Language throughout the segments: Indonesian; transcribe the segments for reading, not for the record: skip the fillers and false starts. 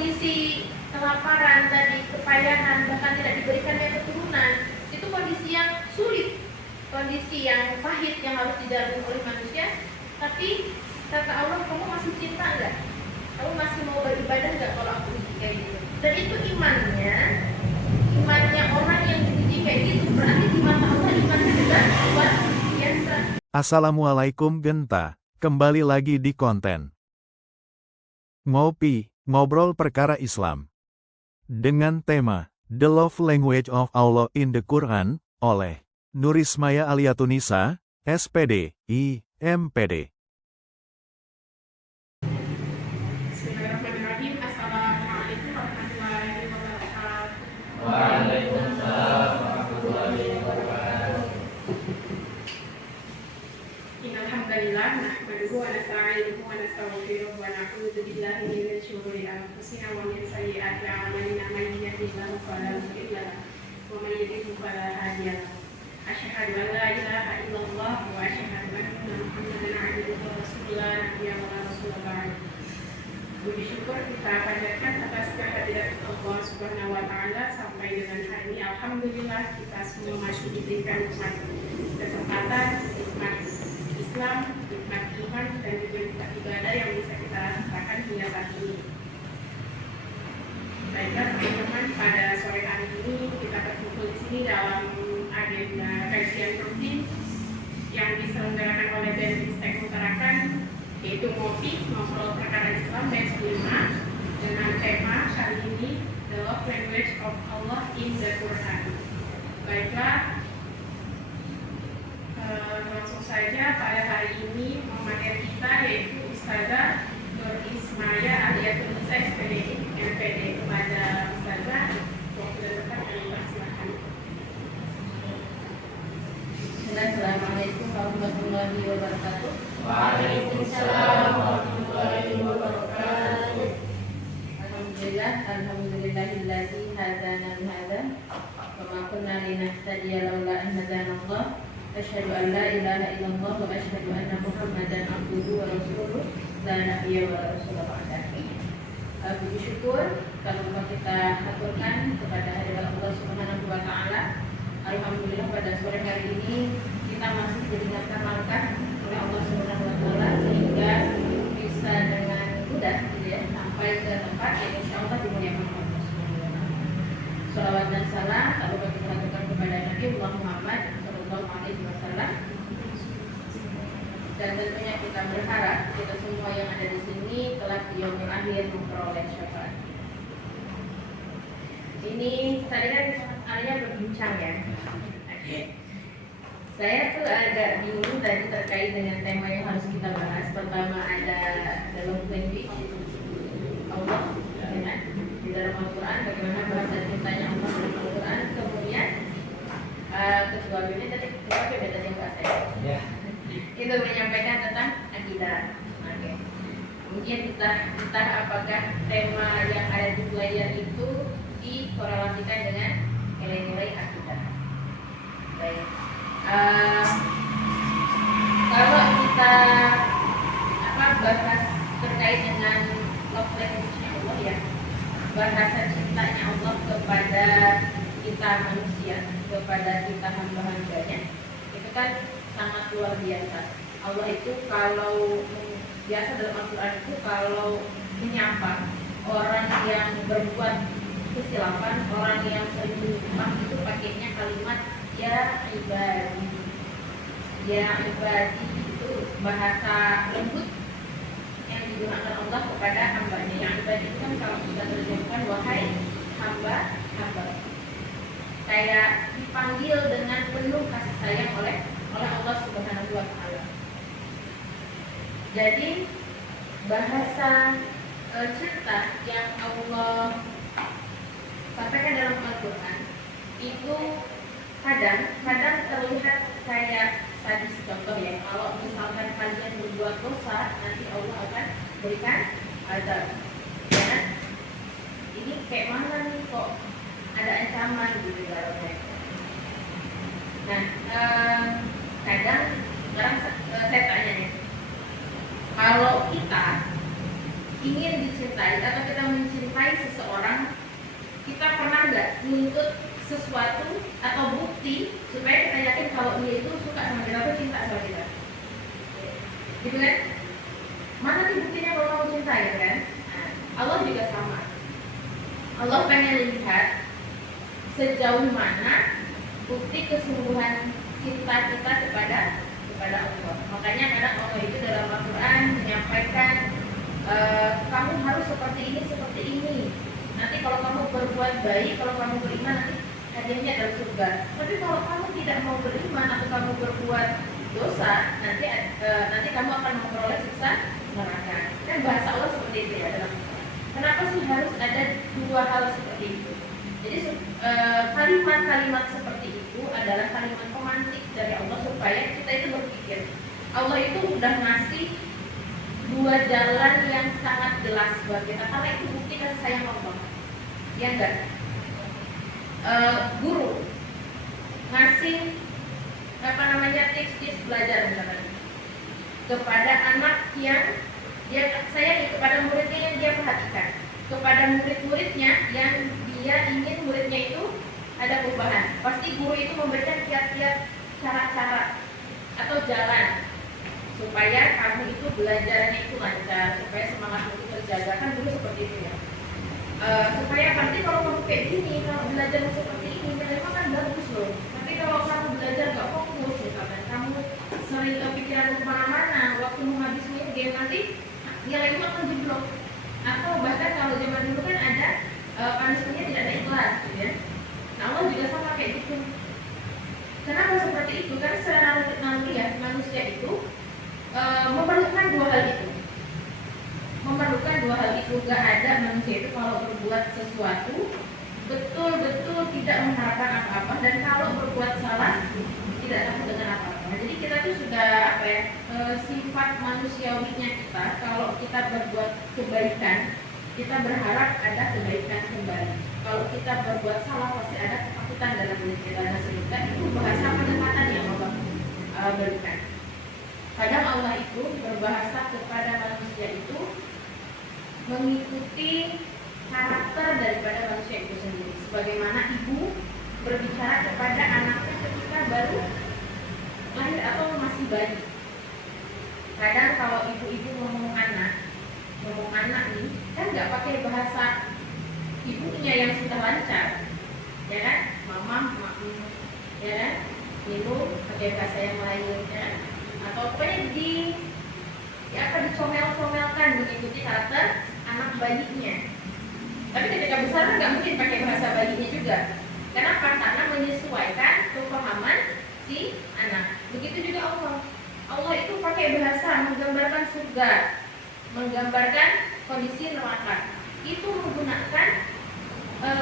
kondisi kelaparan tadi, kepayahan, bahkan tidak diberikannya keturunan, itu kondisi yang sulit, kondisi yang pahit yang harus dijalani oleh manusia. Tapi kata Allah, kamu masih cinta nggak? Kamu masih mau beribadah nggak kalau aku uji kayak gitu? Dan itu imannya orang yang diuji kayak gitu, berarti di mata Allah imannya juga luar biasa. Assalamualaikum Genta, kembali lagi di konten Ngopi, Ngobrol Perkara Islam dengan tema The Love Language of Allah in the Quran oleh Nurismaya Aliatunisa, SPD, IMPD. Bismillahirrahmanirrahim. Assalamualaikum warahmatullahi wabarakatuh. Waalaikumsalam warahmatullahi wabarakatuh. Innalhamdalillah nahmaduhu wa nasta'inuhu wa nastaghfiruh wa na'udzu billahi min syururi anfusina wa min sayyiati a'malina may yahdihillahu fala mudilla lahu wa may yudlil fala hadiya lahu. Asyhadu an la ilaha illallah wa asyhadu anna Muhammadan 'abduhu wa rasuluhu la nabiyya wa la rasula ba'd. Puji syukur kita panjatkan atas kehadirat Allah Subhanahu wa Ta'ala sampai dengan hari ini. Alhamdulillah kita semua masih diberikan nikmat kesempatan, nikmat Islam, nikmat iman, dan juga nikmat ibadah yang bisa kita rasakan hingga saat ini. Baiklah teman-teman, pada sore hari ini kita berkumpul di sini dalam agenda kajian rutin yang diselenggarakan oleh BMISTEK Utarakan, yaitu Ngopi, Ngobrol Perkara Islam batch 5 dengan tema kali ini The Love Language of Allah in the Quran. Baiklah, langsung saja pada hari ini materi kita yaitu Ustazah Nurismaya Aliatunisa SPD MPD. Kepada Ustazah, waktu dan tempat kami persilahkan. Assalamualaikum warahmatullahi wabarakatuh. Waalaikumsalam warahmatullahi wabarakatuh. Alhamdulillahilladzi hadana li hadza wa ma kunna linahtadiya laula an hadana Allah. Asyhadu an la ilaha illallah wa asyhadu anna Muhammadan abduhu wa rasuluh la nabiyya wa la rasula ba'dahu. Puji syukur kalau kita aturkan kepada hadirat Allah Subhanahu wa Ta'ala. Alhamdulillah pada sore hari ini kita masih diingatkan langkah oleh Allah Subhanahu wa Ta'ala sehingga bisa dengan mudah gitu ya, sampai ke tempat yang insyaallah dimuliakan Allah Subhanahu wa Ta'ala. Shalawat dan salam tak lupa kita aturkan kepada Nabi Muhammad sallallahu alaihi wasallam. Dan tentunya kita berharap kita semua yang ada di sini telah di yaumil akhir memperoleh syafaat. Ini tadi kan Alia berbincang ya. Saya tuh agak bingung tadi terkait dengan tema yang harus kita bahas. Pertama ada dalam language Allah, ya kan? Di dalam Al-Quran bagaimana bahasa cintanya Allah dalam Al-Quran. Kemudian ketua BB tadi yang bahas saya. Itu menyampaikan tentang akidah. Oke. Kemudian kita apakah tema yang ada di player itu dikorelasikan dengan nilai-nilai akidah. Baik. Kalau kita bahas terkait dengan love language-nya Allah ya, bahasa cintanya Allah kepada kita manusia, kepada kita hamba-hambanya, itu kan sangat luar biasa. Allah itu kalau biasa dalam Al-Quran itu kalau menyapa orang yang berbuat kesilapan, orang yang sering menyumpah itu pakainya kalimat ya ibadi. Ya ibadi itu bahasa lembut yang digunakan Allah kepada hambanya. Yang ibadi itu kan kalau kita terjemahkan wahai hamba. Kayak dipanggil dengan penuh kasih sayang oleh Allah Subhanahu wa Ta'ala. Jadi bahasa cinta yang Allah sampaikan dalam Al-Quran itu kadang terlihat kayak sadis. Contoh ya, kalau misalkan kalian berbuat dosa nanti Allah akan berikan azab ya kan? Ini kayak mana nih kok ada ancaman gitu dalamnya. Nah kadang sekarang saya tanya nih, kalau kita ingin dicintai atau kita mencintai nuntut sesuatu atau bukti supaya kita yakin kalau dia itu suka sama kita atau cinta sama kita, gitu kan? Mana nih buktinya kalau kamu cinta, ya kan? Allah juga sama. Allah pengen lihat sejauh mana bukti kesungguhan cinta kita kepada Allah. Makanya kadang Allah itu dalam Al-Quran menyampaikan kamu harus seperti ini. Nanti kalau kamu berbuat baik, kalau kamu beriman, nanti hadiahnya adalah surga. Tapi kalau kamu tidak mau beriman atau kamu berbuat dosa, nanti kamu akan memperoleh siksa neraka. Kan bahasa Allah seperti itu ya dalam Al-Quran. Kenapa sih harus ada dua hal seperti itu? Jadi kalimat-kalimat seperti itu adalah kalimat pemantik dari Allah supaya kita itu berpikir Allah itu udah ngasih dua jalan yang sangat jelas buat kita, karena itu bukti kasih sayang Allah. Ya enggak? Guru ngasih tips belajar misalkan kepada anak yang dia sayangi, kepada muridnya yang dia perhatikan, kepada murid-muridnya yang dia ingin muridnya itu ada perubahan. Pasti guru itu memberikan kiat-kiat cara-cara atau jalan supaya kamu itu belajarnya itu lancar, supaya semangatmu itu terjaga. Kan dulu seperti itu ya. Supaya nanti kalau kamu kayak gini, kalau belajar seperti ini, memang kan bagus loh. Tapi kalau kamu belajar gak fokus, misalkan kamu sering kepikiran kemana-mana, waktu mau habis main game nanti nilaimu akan jeblok. Atau bahkan kalau zaman dulu kan ada punishment-nya tidak ada ikhlas, gitu ya. Nah, Allah juga sama kayak gitu. Kenapa seperti itu? Karena secara naluri ya, manusia itu memerlukan dua hal itu. Gak ada manusia itu kalau berbuat sesuatu betul-betul tidak mengharapkan apa-apa, dan kalau berbuat salah tidak takut dengan apa-apa. Jadi kita tuh sudah sifat manusiawinya kita, kalau kita berbuat kebaikan kita berharap ada kebaikan kembali. Kalau kita berbuat salah pasti ada ketakutan dalam diri kita. Dan sehingga itu bahasa pendekatan yang Allah berikan. Kadang Allah itu berbahasa kepada manusia itu mengikuti karakter daripada manusia itu sendiri. Sebagaimana ibu berbicara kepada anaknya ketika baru lahir atau masih bayi. Kadang kalau ibu-ibu ngomong anak nih, kan nggak pakai bahasa ibunya yang sudah lancar, ya kan? Mama, ya kan? Minum pakai bahasa yang lain, ya kan? Atau pokoknya dicomel-comelkan mengikuti karakter anak bayinya. Tapi ketika besar kan nggak mungkin pakai bahasa bayinya juga. Kenapa? Karena menyesuaikan kepahaman si anak. Begitu juga Allah. Allah itu pakai bahasa menggambarkan surga, menggambarkan kondisi neraka. Itu menggunakan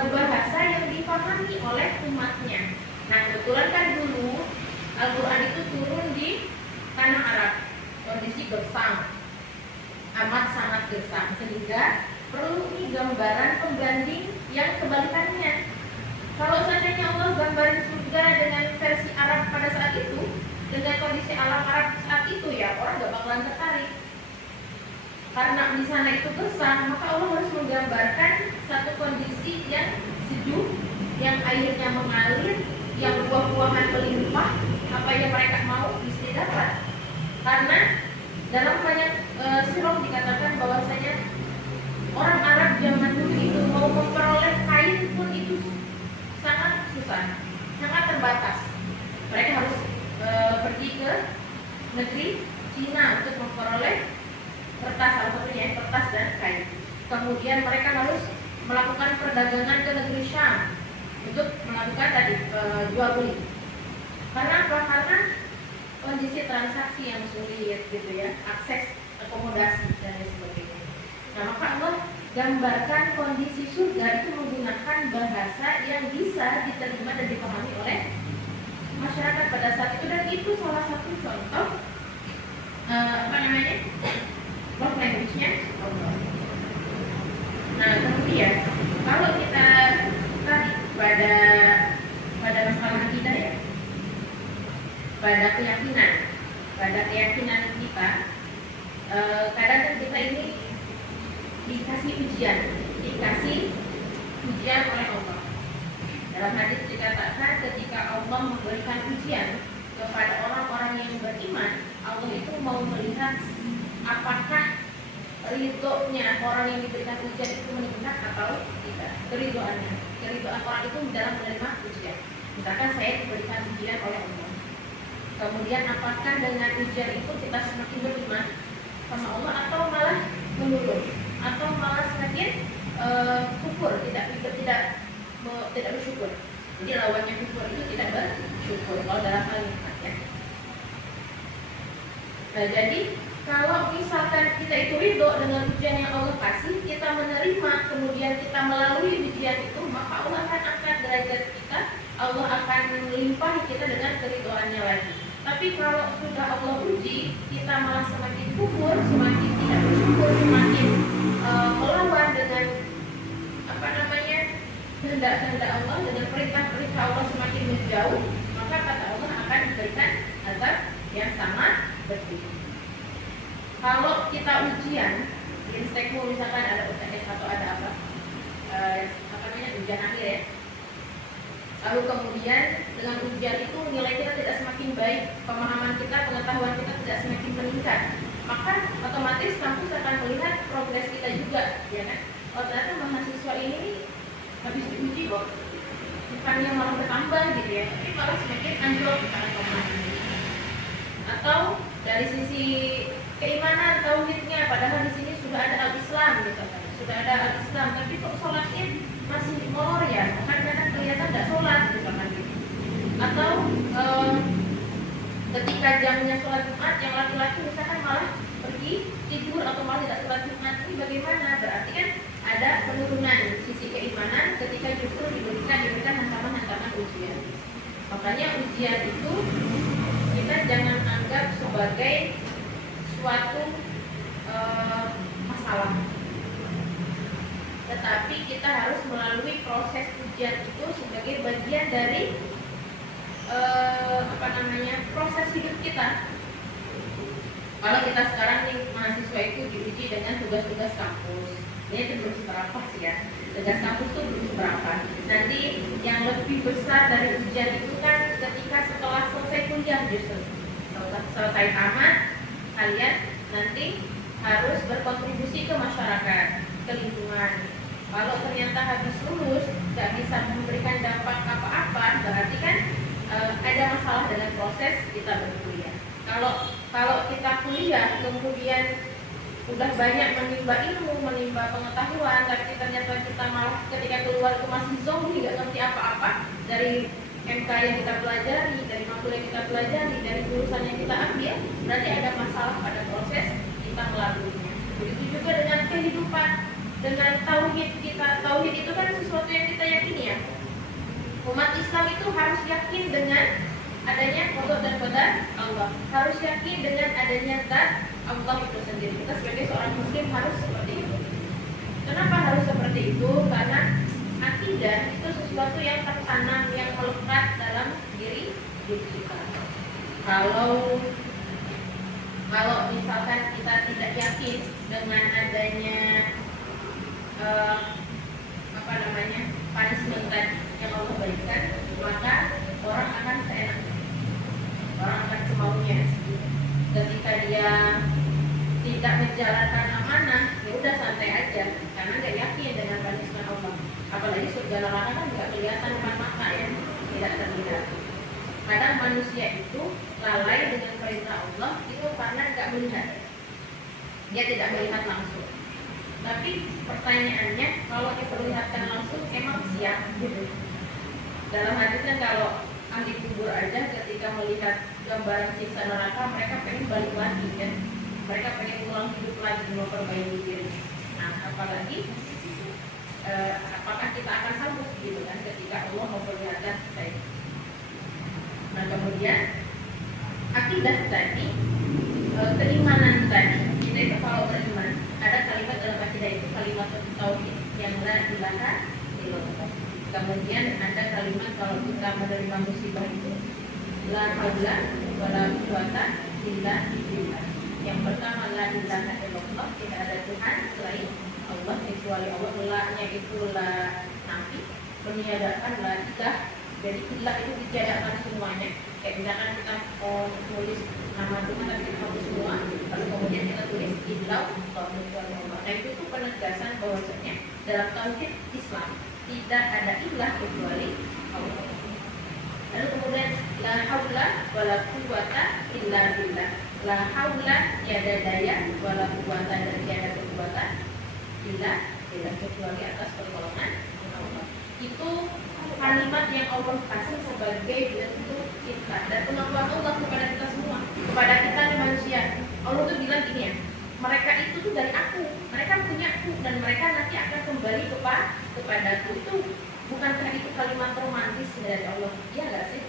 bahasa yang dipahami oleh umatnya. Nah, kebetulan kan dulu Al-Quran itu turun di tanah Arab, kondisi gersang, amat sangat gersang, sehingga perlu nih gambaran pembanding yang kebalikannya. Kalau seandainya Allah gambarin surga dengan versi Arab pada saat itu, dengan kondisi alam Arab saat itu, ya orang gak bakalan tertarik. Karena di sana itu gersang, maka Allah harus menggambarkan satu kondisi yang sejuk, yang airnya mengalir, yang buah-buahan melimpah, apa yang mereka mau bisa dapat. Karena dalam banyak surah dikatakan bahwasanya orang Arab zaman dulu itu mau memperoleh kain pun itu sangat susah, sangat terbatas. Mereka harus pergi ke negeri Cina untuk memperoleh kertas, salah satunya kertas dan kain. Kemudian mereka harus melakukan perdagangan ke negeri Syam untuk melakukan jual beli. Karena apa? Karena kondisi transaksi yang sulit, gitu ya, akses akomodasi dan lain sebagainya. Nah, maka Allah gambarkan kondisi surga itu menggunakan bahasa yang bisa diterima dan dipahami oleh masyarakat pada saat itu, dan itu salah satu contoh love language-nya Allah. Nah, kemudian kalau kita tadi pada masalah akidah ya, pada keyakinan kita, kadang kan kita ini dikasih ujian oleh Allah. Dalam hadis dikatakan ketika Allah memberikan ujian kepada orang-orang yang beriman, Allah itu mau melihat apakah ridhonya orang yang diberikan ujian itu meningkat atau tidak. Keridoan orang itu dalam menerima ujian. Misalkan saya diberikan ujian oleh Allah, kemudian apakah dengan ujian itu kita semakin beriman sama Allah atau malah menurun, atau malah semakin kufur, tidak bersyukur. Jadi lawannya kufur itu tidak bersyukur kalau dalam hal nikmat ya. Nah, jadi kalau misalkan kita itu ridho dengan ujian yang Allah kasih, kita menerima, kemudian kita melalui ujian itu, maka Allah akan angkat derajat kita, Allah akan melimpahi kita dengan keridhoannya lagi. Tapi kalau sudah Allah uji, kita malah semakin kufur, semakin tidak bersyukur, semakin melawan dengan kehendak-kehendak Allah, dengan perintah-perintah Allah semakin menjauh, maka kata Allah akan diberikan azab yang sama betul. Kalau kita ujian, instekmu misalkan ada UTS atau ada ujian akhir ya. Lalu kemudian dengan ujian itu nilai kita tidak semakin baik, pemahaman kita, pengetahuan kita tidak semakin meningkat, maka otomatis kampus akan melihat progres kita juga, ya kan? Oh ternyata mahasiswa ini habis diuji kok bukannya malah bertambah gitu ya, tapi malah semakin anjlok misalkan pemahaman. Atau dari sisi keimanan, tauhidnya, padahal di sini sudah ada al-Islam gitu kan, sudah ada al-Islam, tapi kok sholatnya masih molor ya, kan kadang kelihatan tidak sholat gitu kan gitu. Atau ketika jamnya sholat Jumat, yang laki-laki misalkan malah pergi tidur atau malah tidak sholat Jumat, ini bagaimana? Berarti kan ada penurunan sisi keimanan ketika justru diberikan hantaman-hantaman ujian. Makanya ujian itu kita jangan anggap sebagai suatu masalah, tetapi kita harus melalui proses ujian itu sebagai bagian dari proses hidup kita. Kalau kita sekarang nih mahasiswa itu diuji dengan tugas-tugas kampus, ini itu belum seberapa sih ya, tugas kampus itu belum seberapa. Nanti yang lebih besar dari ujian itu kan ketika setelah selesai kuliah, justru setelah selesai tamat, kalian nanti harus berkontribusi ke masyarakat, ke lingkungan. Kalau ternyata habis lulus nggak bisa memberikan dampak apa-apa, berarti kan ada masalah dengan proses kita berkuliah. Kalau kita kuliah kemudian udah banyak menimba ilmu, menimba pengetahuan, tapi ternyata kita malah ketika keluar itu masih zombie, nggak ngerti apa-apa dari MK yang kita pelajari, dari matkul yang kita pelajari, dari jurusan yang kita ambil, berarti ada masalah pada proses kita melaluinya. Begitu juga dengan kehidupan, dengan tauhid kita. Tauhid itu kan sesuatu yang kita yakini ya. Umat Islam itu harus yakin dengan adanya qada dan qadar Allah, harus yakin dengan adanya zat Allah itu sendiri. Kita sebagai seorang muslim harus seperti itu. Kenapa harus seperti itu? Karena akidah itu sesuatu yang tertanam, yang melekat dalam diri kita. Kalau misalkan kita tidak yakin dengan adanya punishment yang Allah berikan, maka orang akan seenaknya, orang akan semaunya. Ketika dia tidak menjalankan amanah, ya udah santai aja, karena nggak yakin dengan punishment Allah. Apalagi surga neraka kan nggak kelihatan depan mata ya, tidak terlihat. Kadang manusia itu lalai dengan perintah Allah itu karena nggak melihat, dia tidak melihat langsung. Tapi pertanyaannya, kalau diperlihatkan langsung emang siap gitu. Dalam hadisnya kalau ahli kubur aja ketika melihat gambaran siksa neraka, mereka pengen balik lagi kan, mereka pengen ulang hidup lagi, memperbaiki diri. Nah apalagi apakah kita akan sanggup gitu kan ketika Allah memperlihatkan kita itu. Nah kemudian akidah tadi, keimanan tadi, kita itu kalau beriman ada kalimat dalam akidah itu kalimat tauhid yang la ilaha illallah. Kemudian ada kalimat kalau kita menerima musibah itu la haula wala quwata illa billah. Yang pertama la ilaha illallah, tidak ada Tuhan selain Allah kecuali Allah. La-nya itu la nafi, meniadakan la ilah. Jadi ilah itu ditiadakan semuanya. Kayak misalkan kita nulis nama Tuhan tapi kita hapus semua, lalu kemudian kita tulis ilah. Nah itu tuh penegasan bahwasanya dalam tauhid Islam tidak ada ilah kecuali Allah. Lalu kemudian la haula wala quwwata illa billah. La haula tiada daya wala quwwata dan tiada kekuatan illa billah kecuali atas pertolongan Allah. Itu kalimat yang Allah kasih sebagai bentuk cinta dan pengakuan Allah kepada kita semua, kepada kita manusia. Allah tuh bilang gini ya, mereka itu tuh dari aku, mereka punya aku dan mereka nanti akan kembali kepadaku. Itu bukankah itu kalimat romantis dari Allah? Iya nggak sih?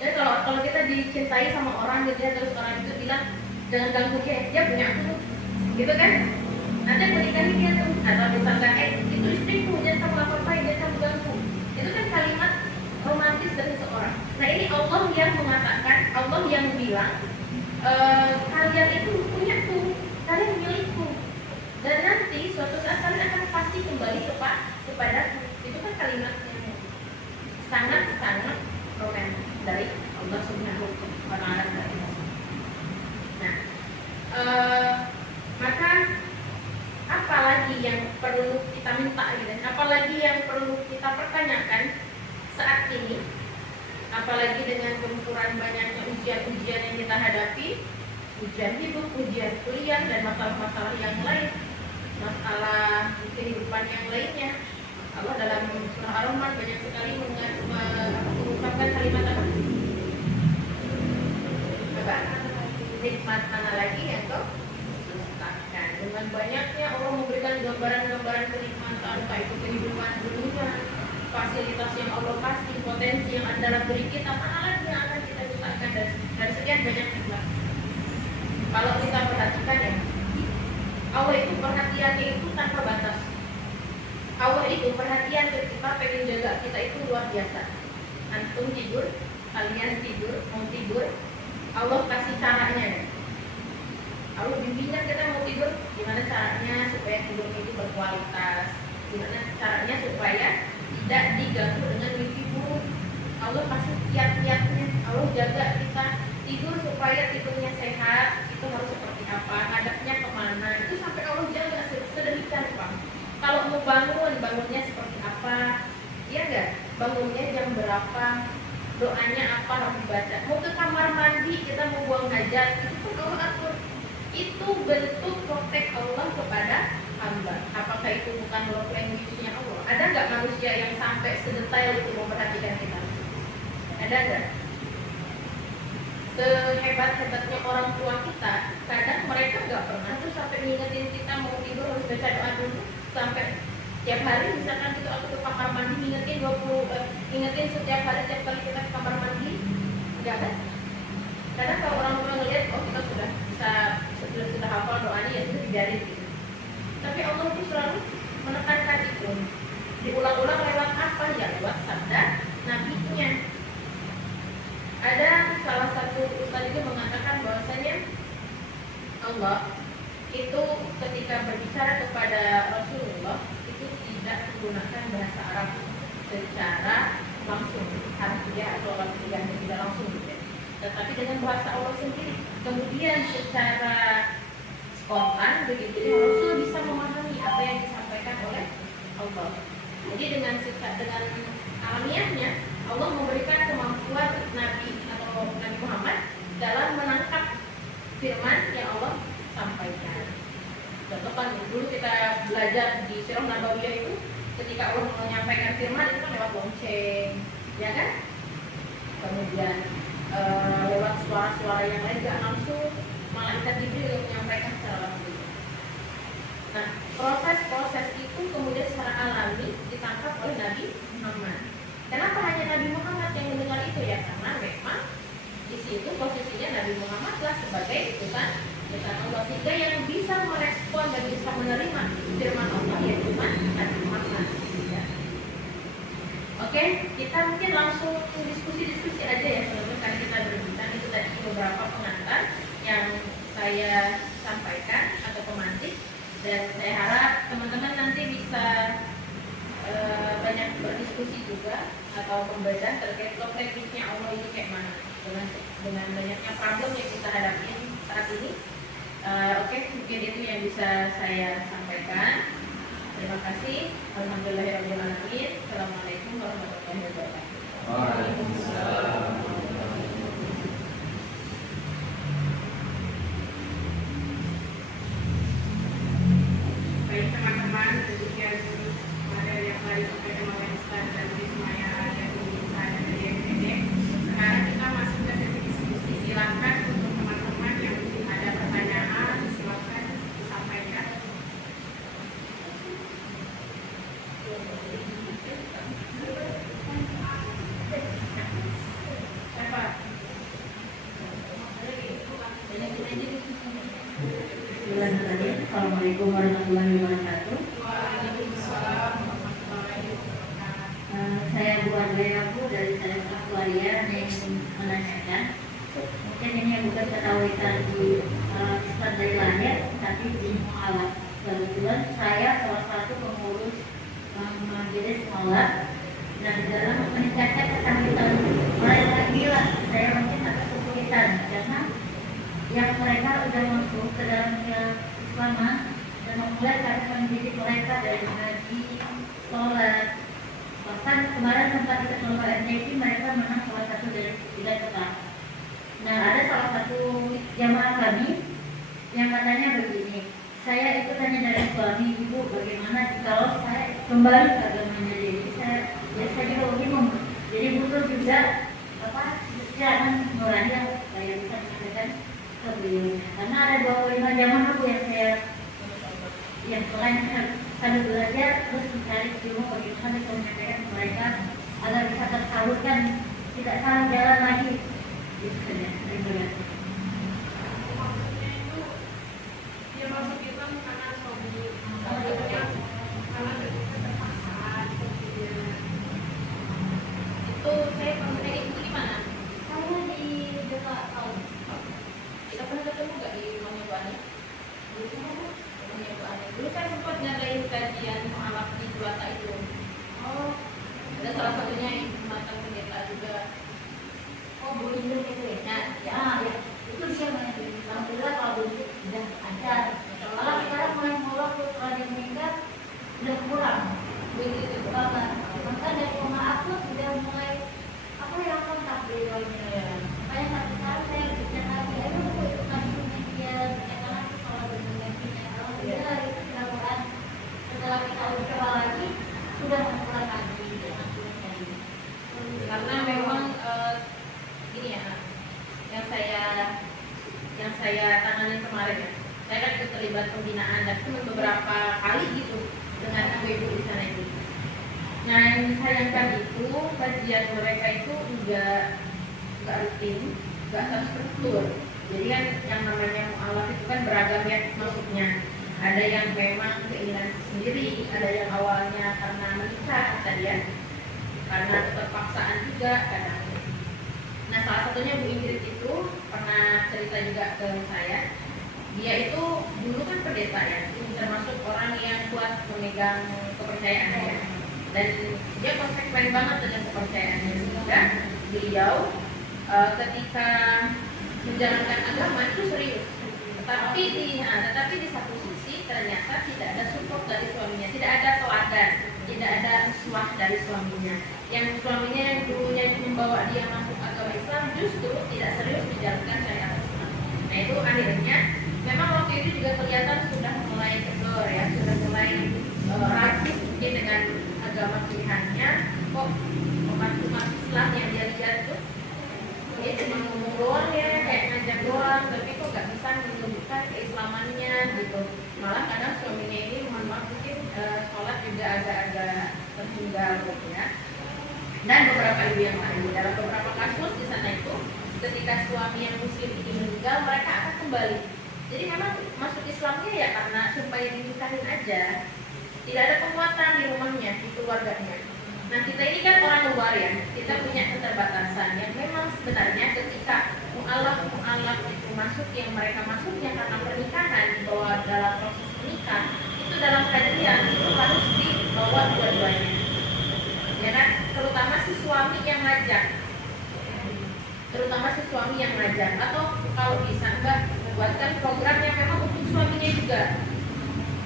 Jadi kalau kita dicintai sama orang gitu ya, terus orang itu bilang jangan ganggu dia punya aku tuh, gitu kan? Nanti menikahi dia tuh, atau misalkan itu istriku, jangan kamu apa-apain, jangan kamu ganggu. Itu kan kalimat romantis dari seseorang. Nah ini Allah yang mengatakan, Allah yang bilang kalian itu punya tuh, kalian milikku, dan nanti suatu saat kalian akan pasti kembali kepadaku. Itu kan kalimat yang sangat-sangat romantis dari Allah Subhanahu wa Ta'ala. Nah, maka apalagi yang perlu kita minta gitu, apalagi yang perlu kita pertanyakan saat ini, apalagi dengan gempuran banyaknya ujian-ujian yang kita hadapi, ujian hidup, ujian kuliah, dan masalah-masalah yang lain, masalah kehidupan yang lainnya. Allah dalam surah Ar-Rahman banyak sekali mengungkapkan kalimat apa? Nikmat mana lagi yang kau dustakan? Dengan banyaknya Allah memberikan gambaran-gambaran kenikmatan, entah itu kehidupan dunia, fasilitas yang Allah kasih, potensi yang Anda beri kita, mana lagi yang akan kita dustakan, dan sekian banyak nikmat. Kalau kita perhatikan ya, Allah itu perhatiannya itu tanpa batas. Allah itu perhatian ke kita, pengen jaga kita itu luar biasa. Antum tidur, kalian tidur, mau tidur, Allah kasih caranya. Allah bimbingkan kita mau tidur, gimana caranya supaya tidur itu berkualitas, gimana caranya supaya tidak diganggu dengan mimpi buruk. Allah kasih kiat-kiatnya. Allah jaga kita tidur supaya tidurnya sehat, itu harus seperti apa, ngadapnya kemana, itu sampai Allah jaga sedemikian rupa. Kalau mau bangunnya seperti apa, ya enggak? Bangunnya jam berapa, doanya apa harus dibaca. Mau ke kamar mandi, kita mau buang hajat, itu pun Allah atur. Itu bentuk protek Allah kepada hamba. Apakah itu bukan love language-nya Allah? Ada nggak manusia yang sampai sedetail itu memperhatikan kita? Ada nggak? Sehebat-hebatnya orang tua kita, kadang mereka nggak pernah tuh sampai ngingetin kita mau tidur harus baca doa dulu. Sampai tiap hari misalkan gitu aku ke kamar mandi ingetin setiap hari tiap kali kita ke kamar mandi, enggak kan? Kadang kalau orang tua ngeliat kita sudah hafal doanya ya sudah dibiarin gitu. Tapi Allah itu selalu menekankan itu, diulang-ulang lewat apa ya? Lewat sabda nabinya. Ada salah satu ustaz itu mengatakan bahwasanya Allah itu ketika berbicara kepada Rasulullah itu tidak menggunakan bahasa Arab secara langsung, harfiah atau lafziah, tidak langsung gitu. Tetapi dengan bahasa Allah sendiri. Kemudian secara spontan begitu Rasul bisa memahami apa yang disampaikan oleh Allah. Jadi dengan alamiahnya Allah memberikan kemampuan Nabi atau Nabi Muhammad dalam menangkap firman yang Allah sampaikan. Contoh kan dulu kita belajar di Sirah Nabawiyah itu ketika Allah menyampaikan firman itu kan lewat lonceng, ya kan? Kemudian lewat suara-suara yang lain gak langsung, malaikat Jibril yang menyampaikan secara langsung. Nah, proses-proses itu kemudian secara alami ditangkap oleh Nabi Muhammad. Kenapa hanya Nabi Muhammad yang mendengar itu ya? Karena memang di situ posisinya Nabi Muhammad lah sebagai utusan Allah, sehingga yang bisa merespon dan bisa menerima firman Allah ya cuma Nabi Muhammad. Ya. Oke, kita mungkin langsung diskusi aja ya sebelum kita berbincang. Itu tadi beberapa pengantar yang saya sampaikan atau pemantik, dan saya harap teman-teman nanti bisa banyak berdiskusi juga. juga atau membedah terkait love language-nya Allah ini kayak mana dengan banyaknya problem yang kita hadapi saat ini. Oke, mungkin itu yang bisa saya sampaikan. Terima kasih. Alhamdulillahirrahmanirrahim. Assalamualaikum warahmatullahi wabarakatuh. Waalaikumsalam. Baik teman-teman, demikian materi yang telah disampaikan oleh Ustaz dan Ismaya dan Nisa dari MPD. Sekarang kita masuk ke sesi diskusi. Silakan untuk teman-teman yang ada pertanyaan, silakan disampaikan. Siapa? Assalamualaikum warahmatullahi wabarakatuh. Waalaikumsalam warahmatullahi wabarakatuh. Saya Bu Andrea Bu dari Salam Aktuaria yang menanyakan. Mungkin ini bukan ketahuan di Islam dari lahir, tapi di mualaf. Kebetulan saya salah satu pengurus majelis mualaf. Dan di dalam meningkatkan kesakitan mereka gila, saya mungkin agak kesulitan karena yang mereka sudah masuk ke dalam Islaman dan memulai cara mendidik mereka dari mengaji, sholat. Bahkan kemarin sempat kita kelompok NTP mereka menang salah satu dari 9 tetap. Nah, ada salah satu jamaah kami yang katanya begini, saya itu tanya dari suami, ibu bagaimana kalau saya kembali ke agamanya. Jadi saya juga bingung. Jadi butuh juga jangan nurani saya bisa mengatakan ke beliau. Karena ada 25 jamaah aku yang selain sambil belajar terus mencari ilmu bagaimana bisa menyampaikan ke mereka agar bisa tersalurkan, tidak salah jalan lagi. Itu saja. Terima kasih. Dia masuk Islam karena suami, karena terpaksa. Itu saya pernah itu di mana? Saya di dekat tahun. Kita pernah ketemu nggak di rumahnya Bu Ani? Rumahnya Bu Ani. Dulu saya sempat ngadain kajian mualaf di Juwata itu. Oh, Ada salah satunya ibu mantan pendeta juga. oh Bu Indra itu ya? Nah, Ya, ya. Itu siapa yang beli? Alhamdulillah kalau dulu sudah ada. Kalau sekarang mulai mulai setelah dia meninggal sudah kurang. begitu itu. Banget. Maka dari rumah aku sudah mulai apa yang kontak beliaunya. Makanya sampai sekarang saya bicara lagi, ayo aku ikutan media, bicara lagi soal media. Alhamdulillah itu dilakukan. Setelah kita coba lagi sudah mulai lagi. Karena memang gini ya, yang saya tangani kemarin ya, saya kan ikut terlibat pembinaan dan cuma beberapa kali gitu dengan ibu di sana itu. Nah, yang disayangkan itu kajian mereka itu enggak rutin, enggak terstruktur. Jadi kan yang namanya mualaf itu kan beragam ya maksudnya. Ada yang memang keinginan sendiri, ada yang awalnya karena menikah tadi ya, karena keterpaksaan juga kadang. Nah, salah satunya Bu Ingrid itu pernah cerita juga ke saya. Dia itu dulu kan pendeta ya, termasuk orang yang kuat memegang kepercayaannya ya. Dan dia konsekuen banget dengan kepercayaannya, sehingga beliau ketika menjalankan agama itu serius. Tetapi di satu sisi ternyata tidak ada support dari suaminya, tidak ada teladan, tidak ada uswah dari suaminya. Yang suaminya yang dulunya membawa dia masuk agama Islam justru tidak serius menjalankan syariat Islam. Nah, itu akhirnya memang waktu itu juga kelihatan sudah mulai kendor ya, sudah mulai ragu mungkin dengan agama pilihannya. Kok umat Islam yang dia lihat tuh dia cuma ngomong doang ya, kayak ngajak doang, tapi kok nggak bisa menunjukkan keislamannya gitu. Malah kadang suaminya ini mohon maaf mungkin sholat juga agak-agak tertinggal gitu ya. Dan beberapa ibu yang lain dalam beberapa kasus di sana itu ketika suami yang muslim ini meninggal, mereka akan kembali. Jadi memang masuk Islamnya ya karena supaya dinikahin aja, tidak ada penguatan di rumahnya, di keluarganya. Nah, kita ini kan orang luar ya, kita punya keterbatasan yang memang sebenarnya ketika mu'alaf itu masuk, yang mereka masuknya karena pernikahan dibawa dalam proses menikah, itu dalam kajian itu harus dibawa dua-duanya, ya kan? Terutama ngajak, terutama si suami yang ngajak, atau kalau bisa Mbak buatkan program yang memang untuk suaminya juga.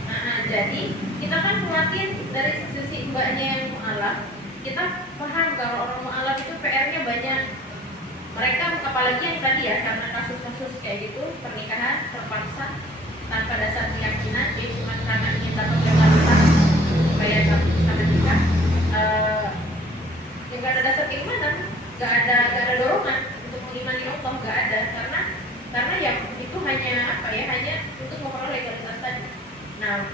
Nah, jadi kita kan khawatir dari sisi Mbaknya yang mu'alaf, kita paham kalau orang mu'alaf itu PR-nya banyak. Mereka apalagi yang tadi ya, karena kasus-kasus kayak gitu, pernikahan terpaksa tanpa dasar keyakinan, dia cuma karena ingin dapat jabatan supaya sampai nikah, ya nggak ada dasar keimanan, nggak ada dorongan untuk mengimani Allah, nggak ada, karena ya itu hanya apa ya, hanya untuk memperoleh legalitas tadi. Nah,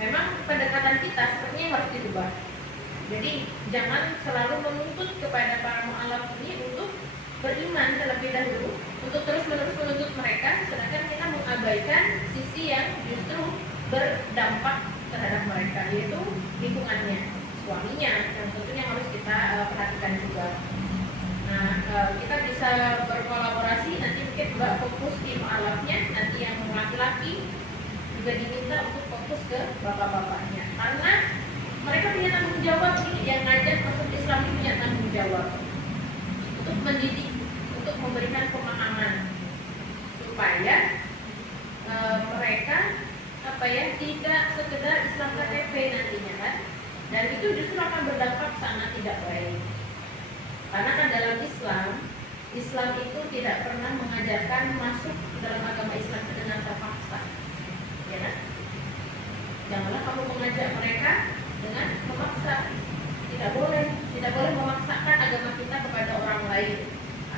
memang pendekatan kita sepertinya harus dirubah. Jadi jangan selalu menuntut kepada para mu'alaf ini untuk beriman terlebih dahulu, untuk terus-menerus menuntut mereka, sedangkan kita mengabaikan sisi yang justru berdampak terhadap mereka, yaitu lingkungannya, suaminya, yang tentunya harus kita perhatikan juga. Nah, kita bisa berkolaborasi, nanti mungkin Mbak fokus di mu'alafnya, nanti yang laki-laki juga diminta untuk fokus ke bapak-bapaknya, karena mereka punya tanggung jawab ini, yang ngajak masuk Islam ini punya tanggung jawab untuk mendidik, untuk memberikan pemahaman supaya mereka apa ya, tidak sekedar Islam KTP nantinya kan, dan itu justru akan berdampak sangat tidak baik. Karena kan dalam Islam itu tidak pernah mengajarkan masuk dalam agama Islam dengan terpaksa, ya kan? Janganlah kamu mengajak mereka dengan memaksa. Tidak boleh memaksakan agama kita kepada orang lain,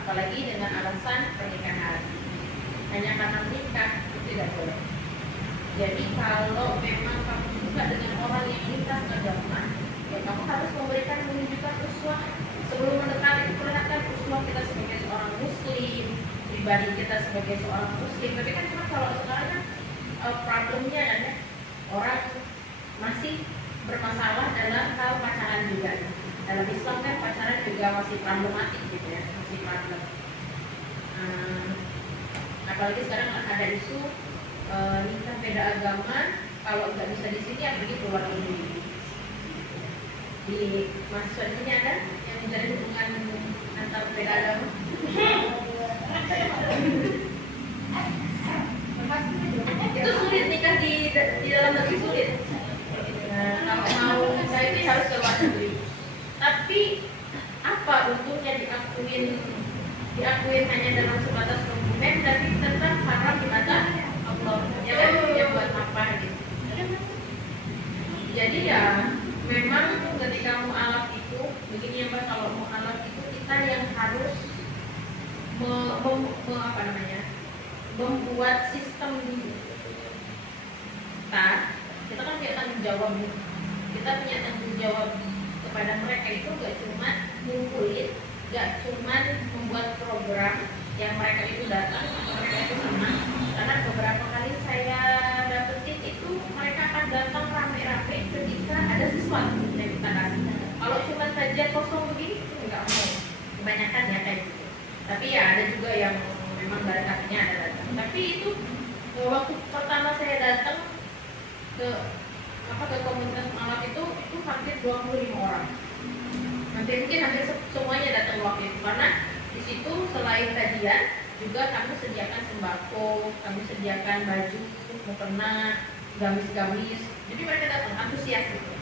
apalagi dengan alasan pernikahan. Hanya karena menikah itu tidak boleh. Jadi kalau memang kamu suka dengan orang yang lintas agama, ya kamu harus menunjukkan uswah. Sebelum mendekati, perlihatkan uswah kita sebagai seorang muslim, pribadi kita sebagai seorang muslim. Tapi kan cuma kalau sekarang kan problemnya ada orang masih bermasalah dalam hal pacaran juga. Dalam Islam kan pacaran juga masih problematik gitu ya, masih problem. Apalagi sekarang ada isu nikah beda agama, kalau nggak bisa di sini ya pergi keluar negeri. Di mahasiswa di sini ada yang menjalin hubungan antar beda agama. Itu sulit, nikah di dalam negeri sulit. Kalau mau nikah itu harus ke luar negeri. Tapi apa untungnya diakuin hanya dalam sebatas dokumen, tapi tetap haram di mata Allah. Ya kan, dia buat apa gitu. Jadi ya memang ketika mu'alaf itu begini ya Mbak, kalau mu'alaf itu kita yang harus membuat sistem dulu. Kita kan punya tanggung jawab nih. Kita punya tanggung jawab kepada mereka itu gak cuma ngumpulin, gak cuma membuat program yang mereka itu datang atau mereka itu senang. Karena beberapa kali saya dapetin itu mereka akan datang rame-rame ketika ada sesuatu yang kita kasih. Kalau cuma saja kosong begini itu nggak mau, kebanyakan ya kayak gitu. Tapi ya ada juga yang memang dari hatinya ada datang. Tapi itu waktu pertama saya datang ke komunitas mu'alaf itu hampir 25 orang. Mungkin hampir semuanya datang waktu itu, karena di situ selain kajian juga kami sediakan sembako, kami sediakan baju, mukena, gamis-gamis. Jadi mereka datang antusias gitu.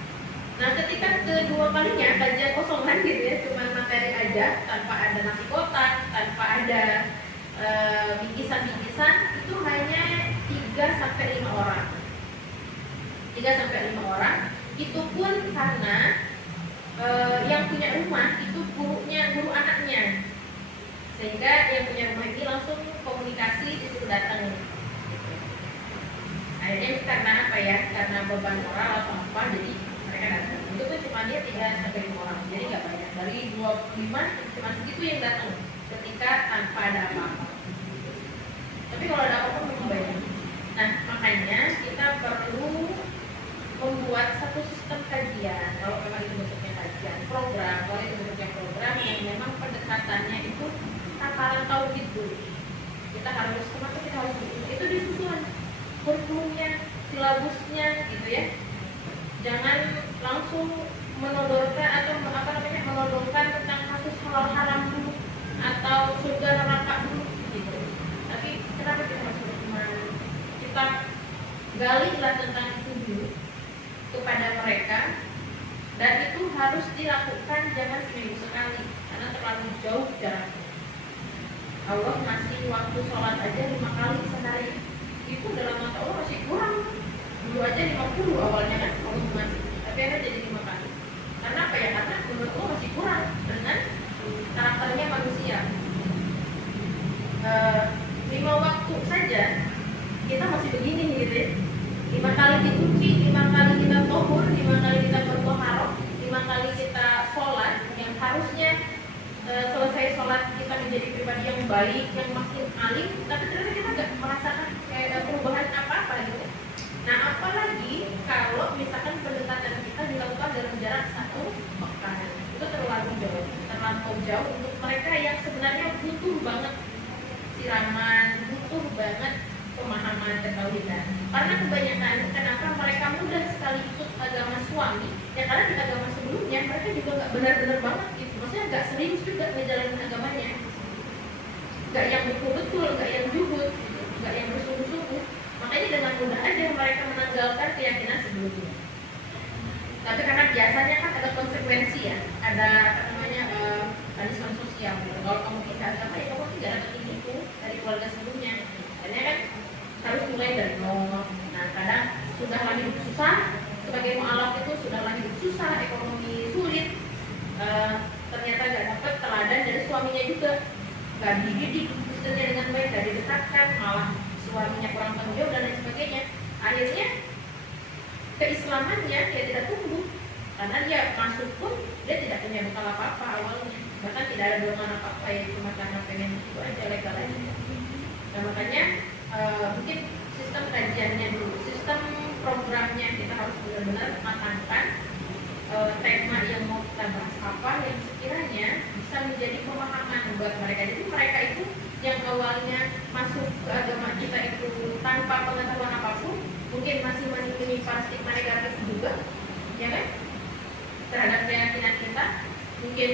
Nah, ketika kedua kalinya kajian kosongan gitu ya, cuma materi aja, tanpa ada nasi kotak, tanpa ada bingkisan-bingkisan, itu hanya 3 sampai 5 orang. 3 sampai 5 orang. Itu pun karena yang punya rumah itu guru anaknya. Sehingga yang punya rumah ini langsung komunikasi disuruh datang. Akhirnya karena apa ya? Karena beban moral atau apa, jadi mereka datang. Itu pun cuma dia 3 sampai 5 orang, jadi nggak banyak. Dari 25 cuma segitu yang datang ketika tanpa ada apa-apa. Tapi kalau ada apa-apa memang banyak. Nah, makanya kita perlu membuat satu sistem kajian. Kalau memang itu bentuknya kajian, program, kalau itu bentuknya program yang memang pendekatannya itu tataran tauhid dulu. Kita harus itu disusun kurikulumnya, silabusnya gitu ya. Jangan langsung menodorkan atau menodongkan tentang kasus halal haram galilah tentang itu dulu kepada mereka, dan itu harus dilakukan jangan seminggu sekali karena terlalu jauh jaraknya. Allah ngasih waktu sholat aja 5 kali sehari, itu dalam mata Allah masih kurang. Dulu aja 50 awalnya kan Allah ngasih, tapi akan jadi 5 kali. Karena apa ya? Karena menurut Allah masih kurang dengan karakternya manusia. 5 waktu saja kita masih begini gitu ya. 5 kali dicuci, 5 kali kita tohur, 5 kali kita bertoharok, 5 kali kita sholat, yang harusnya selesai sholat kita menjadi pribadi yang baik, yang makin alim, tapi ternyata kita nggak merasakan perubahan apa-apa gitu. Nah, apalagi kalau misalkan pendekatan kita dilakukan dalam jarak 1 pekan, itu terlalu jauh untuk mereka yang sebenarnya butuh banget siraman, butuh banget pemahaman ketauhidan. Karena kebanyakan kenapa mereka mudah sekali ikut agama suami, ya karena di agama sebelumnya mereka juga nggak benar-benar banget gitu, maksudnya nggak serius juga ngejalanin agamanya, nggak yang betul-betul, nggak yang juhud, gitu, nggak yang bersungguh-sungguh. Makanya dengan mudah aja mereka menanggalkan keyakinan sebelumnya. Tapi karena biasanya kan ada konsekuensi ya, ada apa namanya punishment sosial gitu. Kalau kamu pindah agama ya kamu tidak dapat itu dari keluarga sebelumnya. Karena kan harus mulai dari nol. Nah, kadang sudahlah hidup susah, sebagai mu'alaf itu sudahlah hidup susah, ekonomi sulit, ternyata nggak dapat teladan dari suaminya juga, nggak dididik istrinya dengan baik, nggak didekatkan, malah suaminya kurang tanggung jawab dan lain sebagainya. Akhirnya keislamannya dia tidak tumbuh karena dia masuk pun dia tidak punya bekal apa-apa awalnya, bahkan tidak ada dorongan apa-apa ya, cuma karena pengen itu aja legal aja. Nah, makanya mungkin sistem kajiannya dulu, sistem programnya kita harus benar-benar matangkan tema yang mau kita bahas apa yang sekiranya bisa menjadi pemahaman buat mereka. Jadi mereka itu yang awalnya masuk ke agama kita itu tanpa pengetahuan apapun, mungkin masih menyimpan stigma negatif juga, ya kan, terhadap keyakinan kita, mungkin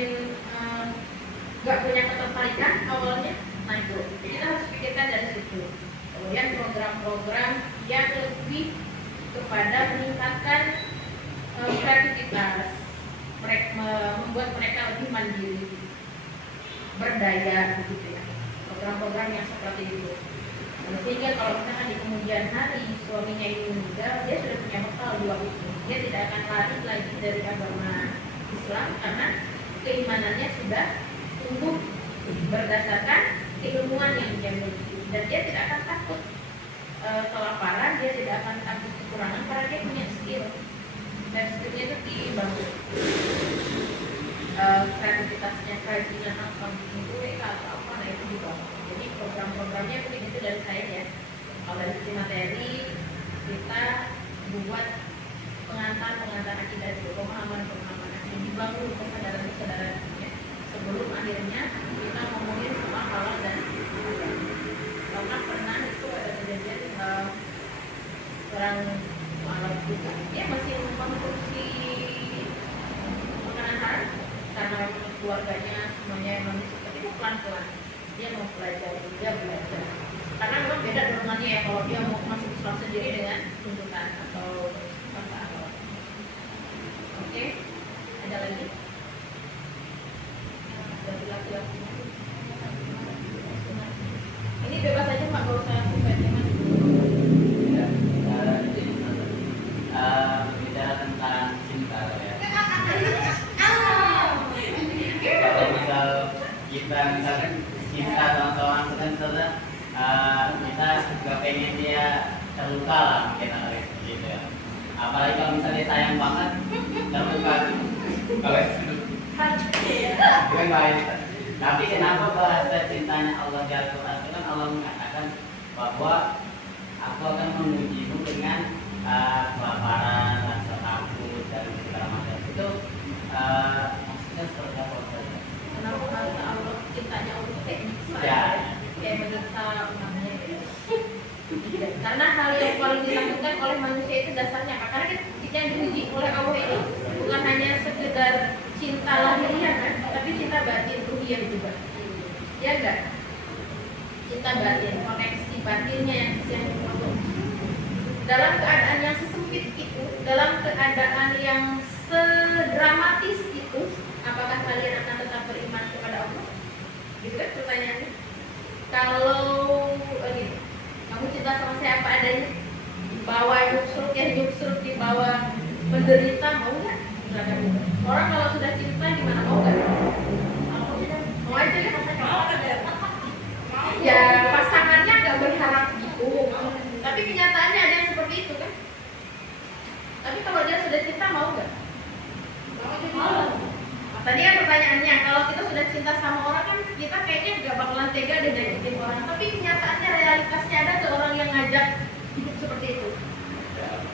nggak punya ketertarikan awalnya. Nah, itu kita harus pikirkan dari situ. Kemudian program-program yang lebih kepada meningkatkan kreativitas, membuat mereka lebih mandiri, berdaya, begitu ya. Program-program yang seperti itu. Sehingga kalau misalkan di kemudian hari suaminya ini meninggal, dia sudah punya bekal 2 itu. Dia tidak akan lari lagi dari agama Islam karena keimanannya sudah tumbuh berdasarkan keilmuan yang dia miliki, dan dia tidak akan takut kelaparan, dia tidak akan takut kekurangan karena dia punya skill, dan skillnya itu dibangun. Kreativitasnya, kerajinan apa, bikin kue atau apa, nah itu dibangun. Jadi program-programnya begitu dari saya ya. Kalau dari sisi materi kita buat pengantar akidah itu, pemahaman akidah, dibangun kesadaran ya, sebelum akhirnya kita ngomongin soal halal dan haram. Karena pernah itu ada kejadian orang mualaf juga, dia masih mengkonsumsi makanan haram karena keluarganya semuanya memang seperti itu. Pelan-pelan dia mau belajar, karena memang beda dorongannya ya kalau dia mau masuk Islam sendiri dengan tuntutan atau bahasa Arab. Oke, ada lagi? Dari laki-laki ini bebas aja Pak, gak usah kebanyakan. Bicara tentang cinta ya. Kalau misal kita misalkan cinta sama seorang misalnya kita juga pengen dia terluka lah mungkin gitu ya. Apalagi kalau misalnya sayang banget terluka kalau itu bukan baik. Tapi kenapa bahasa cintanya Allah Jalla wa'ala itu kan Allah mengatakan bahwa aku akan mengujimu dengan kelaparan, rasa takut dan segala macam itu maksudnya seperti apa saja? Kenapa bahasa Allah cintanya Allah teknik Ya. Kayak menurut namanya gitu. Karena hal yang paling dilakukan oleh manusia itu dasarnya apa? Karena yang diuji oleh Allah ini bukan hanya sekedar cinta lahiriah kan, tapi cinta batin ruhiyah juga. Ya enggak? Cinta batin, koneksi batinnya yang dibangun. dalam keadaan yang sesempit itu, dalam keadaan yang sedramatis itu, apakah kalian akan tetap beriman kepada Allah? Gitu kan pertanyaannya. Kalau gitu, kamu cinta sama saya apa adanya, dibawa nyusruk ya nyusruk, dibawa menderita, mau nggak? Orang kalau sudah cinta gimana, mau nggak? Mau aja kan? Ya pasangannya nggak berharap gitu, tapi kenyataannya ada yang seperti itu kan. Tapi kalau dia sudah cinta mau nggak? Mau. Tadi kan pertanyaannya, kalau kita sudah cinta sama orang kan kita kayaknya nggak bakalan tega deh nyakitin orang. Tapi kenyataannya realitasnya ada tuh orang yang ngajak hidup seperti itu.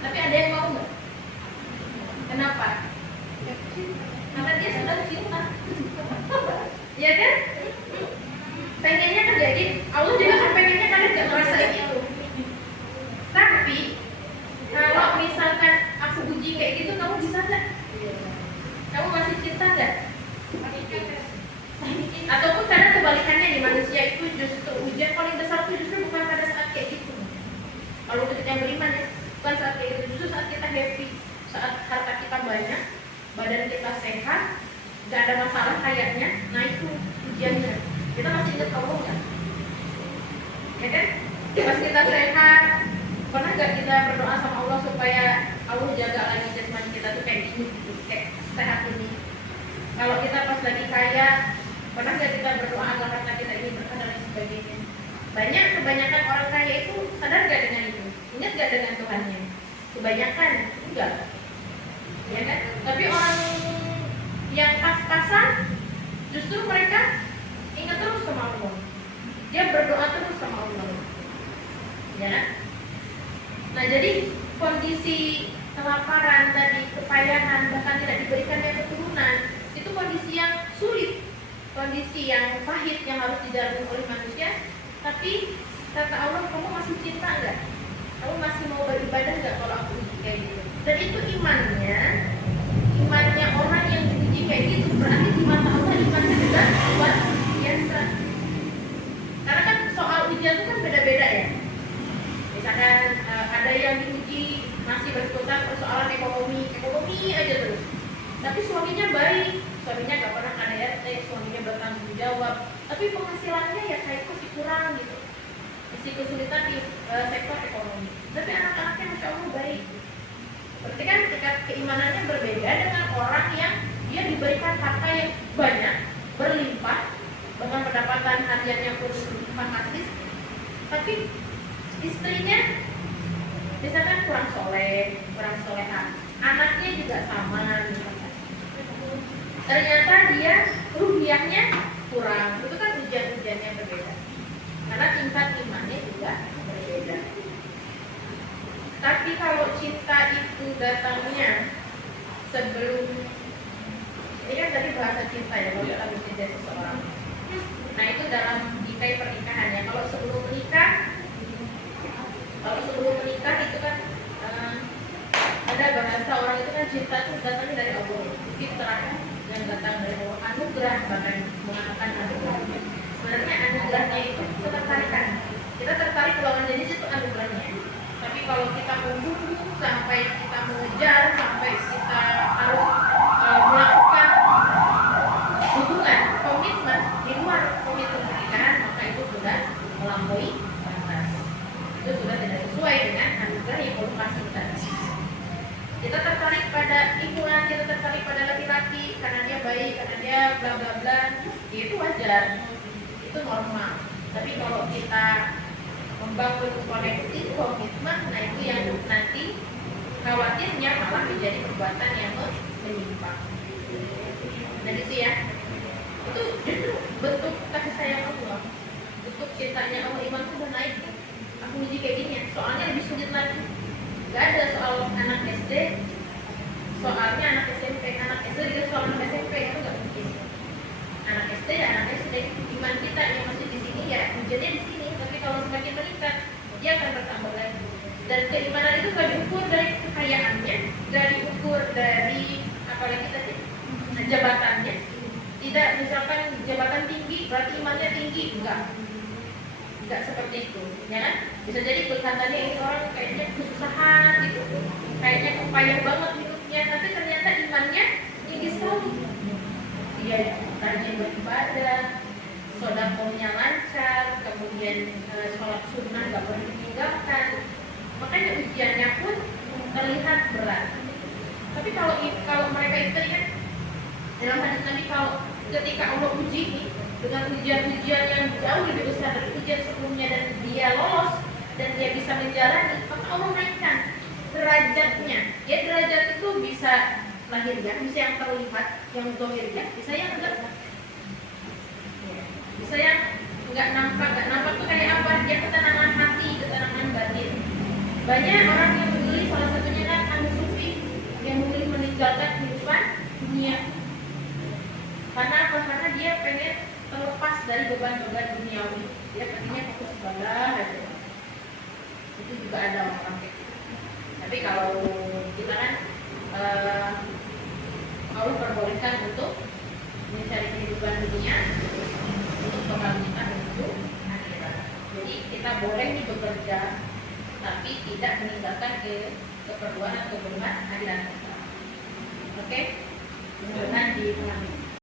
Tapi ada yang mau nggak? Kenapa? Karena dia sudah cinta. Iya kan? Pengennya kan jadi Allah juga kan pengennya kan gak ngerasain itu. Tapi kalau misalkan aku uji kayak gitu, kamu bisa nggak? Kamu masih cinta nggak? Ataupun kadang kebalikannya nih, manusia itu justru ujian paling besar itu justru bukan pada saat kayak gitu. Kalau kita yang beriman ya, bukan saat kayak gitu, justru saat kita happy, saat harta kita banyak, badan kita sehat, nggak ada masalah kayaknya, nah itu ujiannya. Kita masih ingat Allah nggak? Ya kan? Pas kita sehat, pernah nggak kita berdoa sama Allah supaya Allah jaga lagi jasmani kita tuh kayak gini, gitu, kayak sehat ini? Kalau kita pas lagi kaya, pernah nggak kita berdoa agar harta kita ini berkah dan sebagainya? Kebanyakan orang kaya itu sadar nggak dengan itu? Ingat nggak dengan Tuhannya? Kebanyakan enggak, ya kan? Tapi orang yang pas-pasan, justru mereka ingat terus sama Allah. Dia berdoa terus sama Allah, ya. Nah jadi kondisi kelaparan tadi, kepayahan, bahkan tidak diberikannya keturunan, itu kondisi yang sulit, kondisi yang pahit yang harus dijalani oleh manusia. Tapi kata Allah, kamu masih cinta nggak? Kamu masih mau beribadah nggak kalau aku uji kayak gitu? Dan itu imannya orang yang diuji kayak gitu, berarti di mata Allah imannya juga luar biasa. Karena kan soal ujian itu kan beda-beda ya. Misalkan ada yang diuji masih berputar persoalan ekonomi aja terus. Tapi suaminya baik, suaminya gak pernah KDRT, suaminya bertanggung jawab. Tapi penghasilannya ya kayak masih kurang gitu. Masih kesulitan di sektor ekonomi. Tapi anak-anaknya masya Allah baik. Berarti kan tingkat keimanannya berbeda dengan orang yang dia diberikan harta yang banyak, berlimpah, bahkan pendapatan hariannya pun fantastis. Tapi istrinya misalkan kurang soleha, anaknya juga sama misalkan. Ternyata dia rupiahnya kurang, itu kan ujian-ujiannya berbeda. Karena tingkat imannya juga berbeda. Tapi kalau cinta itu datangnya sebelum, ini kan tadi bahasa cinta ya, kalau kita mencintai seseorang. Nah itu dalam bingkai pernikahannya. Kalau sebelum menikah itu kan ada bahasa orang itu kan cinta itu datangnya dari Allah, fitrah yang datang dari Allah, anugerah, bahkan mengatakan anugerah. Sebenarnya anugerahnya itu ketertarikan. Kita tertarik lawan jenis itu anugerahnya. Tapi kalau kita memburu sampai kita mengejar, sampai kita harus melakukan hubungan, komitmen di luar komitmen pernikahan, maka itu sudah melampaui batas. Itu sudah tidak sesuai dengan anugerah yang Allah kasih kita. Kita tertarik pada lingkungan, kita tertarik pada laki-laki karena dia baik, karena dia bla bla bla, itu wajar, itu normal. Tapi kalau kita membangun koneksi, komitmen, nah itu yang nanti khawatirnya malah menjadi perbuatan yang menyimpang. Dan itu ya, itu justru bentuk kasih sayang Allah, bentuk cintanya Allah. Iman itu udah naik. Aku uji kayak gini ya, soalnya lebih sulit lagi. Gak ada soal anak SD, soalnya anak SMP, anak SD juga soal anak SMP, itu gak mungkin. Anak SD ya anak SD, iman kita yang masih di sini ya ujiannya di sini. Tapi kalau semakin meningkat, dia akan bertambah lagi. Dan keimanan itu gak diukur dari kekayaannya, gak diukur dari apalagi tadi jabatannya. Tidak misalkan jabatan tinggi berarti imannya tinggi, enggak. nggak seperti itu, ya kan? Bisa jadi kelihatannya ini orang kayaknya kesusahan gitu, kayaknya payah banget hidupnya, tapi ternyata imannya tinggi sekali. Dia rajin beribadah, sodakohnya lancar, kemudian sholat sunnah nggak pernah ditinggalkan. Makanya ujiannya pun terlihat berat. Tapi kalau mereka itu tadi kan dalam hadis Nabi, kalau ketika Allah uji nih dengan ujian-ujian yang jauh lebih besar dari ujian sebelumnya dan dia lolos dan dia bisa menjalani, maka Allah naikkan derajatnya. Ya, derajat itu bisa lahiriah, bisa yang terlihat, yang zahiriah, bisa yang enggak. Bisa yang enggak nampak tuh kayak apa? Dia ketenangan hati, ketenangan batin. Banyak orang yang memilih, salah satunya kan ahli sufi, yang memilih meninggalkan kehidupan dunia. Karena apa? Karena dia pengen terlepas dari beban-beban duniawi. Dia pengennya fokus ibadah aja. Itu juga ada orang kayak gitu. Tapi kalau kita kan Allah perbolehkan untuk mencari kehidupan dunia untuk bekal kita menuju akhirat. Jadi kita boleh nih bekerja, tapi tidak meninggalkan keperluan atau kebutuhan akhirat kita. Oke? Mudah-mudahan dipahami.